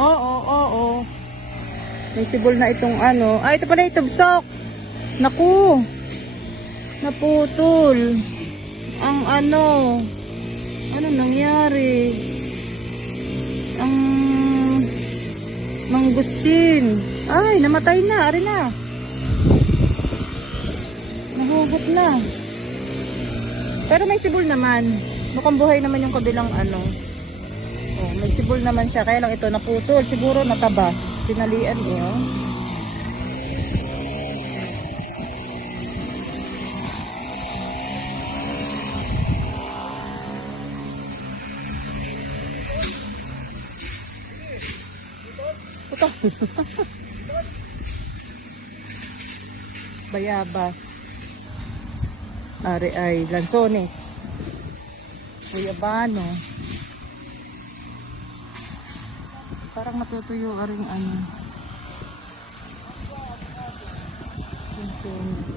Oo, oo. May sibol na itong ano. Ah, ito pala itubsok. Naku. Naputol. Ang ano. Ano nangyari? Ang mangustin. Ay, namatay na. Ari na. Nahugot na. Pero may sibol naman. Mukhang buhay naman yung kabilang ano. Oh, may sibol naman siya. Kaya lang ito naputol. Siguro nataba. Tinalian eh. Oh. Bayabas. Ari ay lansones. Guyabano. Parang matutuyo aring ano. Lansones.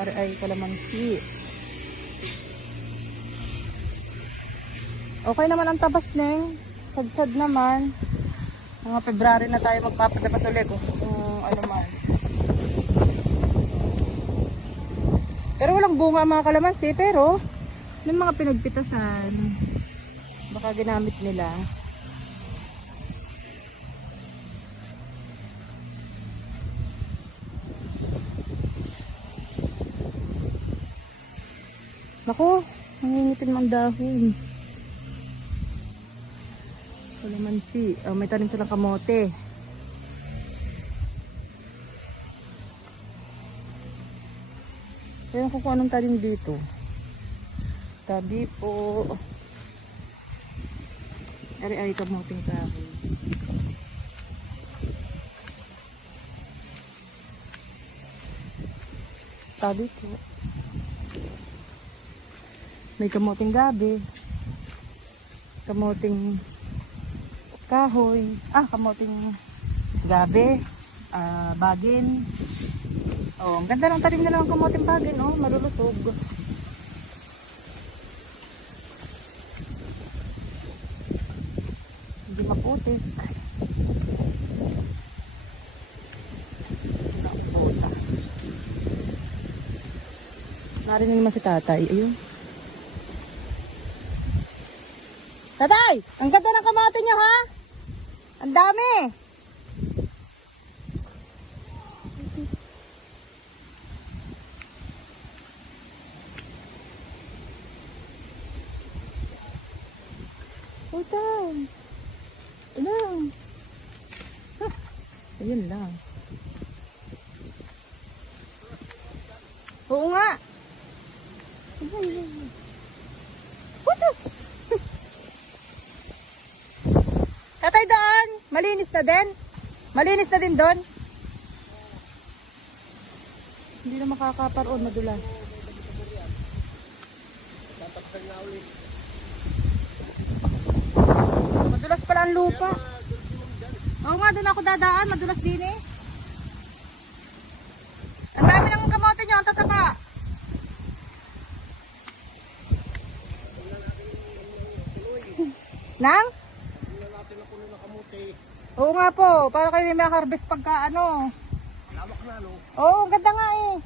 Ari ay kalamansi. Okay naman ang tabas neng. Sadsad naman. Mga February na tayo magpapatapas ulit kung ano man. Pero walang bunga mga kalamansi. Pero may mga pinagpitasan. Baka ginamit nila. Naku, nangingitim ang dahon. Kalamansi. Oh, may tanim silang kamote. Ayan ko kung anong tanim dito. Tabi po. Ari-ari kamoting kahoy. Tabi po. May kamoting gabi. Kamoting kahoy. Ah, kamoting gabi. Bagin. Oh, ang ganda ng tanim nila ng kamoting bagin. Oh, malulusog. Hindi maputik. Naputa. Narinig naman si tatay. Ayun. Tatay! Ang ganda ng kamote nyo, ha? Ang dami! Utang! Ilang! Ayun lang. Oo nga! Putos! Tatay doon! Malinis na din? Malinis na din doon? Hindi na makakaparoon, madulas. Madulas pala ang lupa. Oo nga, doon ako dadaan. Madulas din eh. Ang dami ng kamote nyo, ang tataba. Nang? Oo nga po, para kayo may harvest pagka ano. Lawak na, no? Oo, ganda nga eh.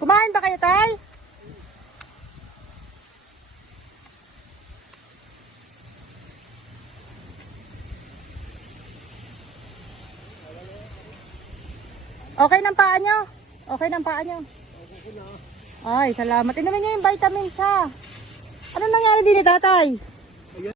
Kumain ba kayo, tay? Okay ng paa nyo? Okay ng paa nyo? Ay, salamat. Inumin nyo yung vitamins ha. Ano nangyari din ni tatay?